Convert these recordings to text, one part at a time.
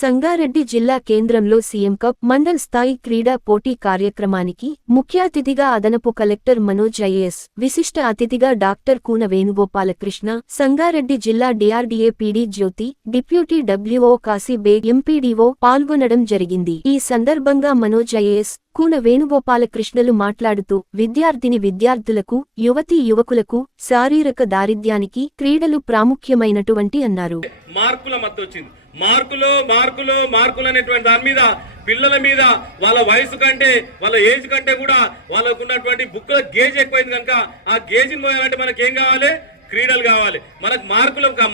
సంగారెడ్డి జిల్లా కేంద్రంలో CM cup mandal స్థాయి క్రీడా పోటీ కార్యక్రమానికి ముఖ్య అతిథిగా అదనపు కలెక్టర్ మనోజ్ ఐఏఎస్, విశిష్ట అతిథిగా డాక్టర్ కూన వేణుగోపాలకృష్ణ, సంగారెడ్డి జిల్లా DRDA PD Jyothi, deputy WO Kashi Baig, MPDO పాల్గొనడం జరిగింది. ఈ సందర్భంగా మనోజ్ ఐఏఎస్, కూన వేణుగోపాలకృష్ణలు మాట్లాడుతూ విద్యార్థులకు, యువకులకు శారీరక దారిద్ర్యానికి క్రీడలు ప్రాముఖ్యమైనటువంటి అన్నారు. మార్కుల మధ్య వచ్చింది. మార్కులు అనేటువంటి దాని మీద పిల్లల మీద వాళ్ళ వయసు కంటే వాళ్ళ ఏజ్ కంటే కూడా వాళ్ళకు ఉన్నటువంటి బుక్ల గేజ్ ఎక్కువైంది కనుక ఆ గేజ్ మోయాలంటే మనకి ఏం కావాలి? క్రీడలు కావాలి. మనకు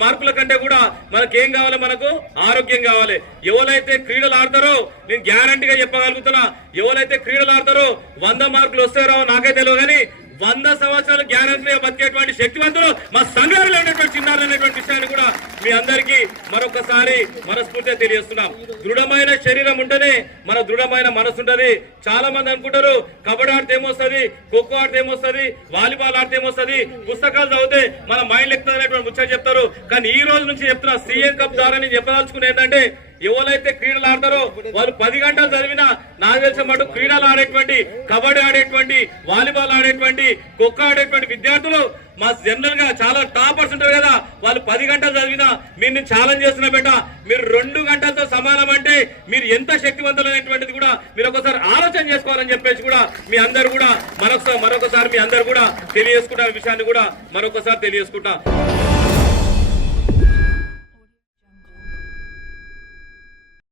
మార్కుల కంటే కూడా మనకేం కావాలి? మనకు ఆరోగ్యం కావాలి. ఎవరైతే క్రీడలు ఆడతారో నేను గ్యారంటీగా చెప్పగలుగుతున్నా, ఎవరైతే క్రీడలు ఆడతారో 100 మార్కులు వస్తారో నాకైతే తెలియదు, కానీ 100 సంవత్సరాలు గ్యారంటీగా బతికేటువంటి శక్తివంతులు మా సంఘాలలో ఉండేటువంటి చిన్నారులు అనేటువంటి విషయాన్ని కూడా మీ అందరికీ మరొకసారి మనస్ఫూర్తిగా తెలియజేస్తున్నాం. దృఢమైన శరీరం ఉంటేనే మన దృఢమైన మనసు ఉంటది. చాలా మంది అనుకుంటారు కబడ్డీ ఆడితే ఏమొస్తుంది, ఖోఖో ఆడితే ఏమొస్తుంది, వాలీబాల్ ఆడితే ఏమొస్తుంది, పుస్తకాలు చదివితే మన మైండ్ ఎక్కుతుంది అనేటువంటి ముచ్చట చెప్తారు. కానీ ఈ రోజు నుంచి చెప్తున్నా, సీఎం కప్ ద్వారా నేను చెప్పదలుచుకున్నా ఏంటంటే, ఎవరైతే క్రీడలు ఆడతారో వాళ్ళు 10 గంటలు చదివినా నాకు తెలిసిన మటు క్రీడలు ఆడేటువంటి, కబడ్డీ ఆడేటువంటి, వాలీబాల్ ఆడేటువంటి, ఖోఖో ఆడేటువంటి విద్యార్థులు మా జనరల్ గా చాలా టాపర్స్ ఉంటారు కదా, వాళ్ళు 10 గంటలు చదివినా మీరు ఛాలెంజ్ చేస్తున్నా బేట, మీరు 2 గంటలతో సమానం అంటే మీరు ఎంత శక్తివంతులు అనేటువంటిది కూడా మీరు ఒకసారి ఆలోచన చేసుకోవాలని చెప్పేసి కూడా మీ అందరు కూడా మరొకసారి మీ అందరు కూడా తెలియజేసుకుంటారు విషయాన్ని కూడా మరొకసారి తెలియజేసుకుంటా.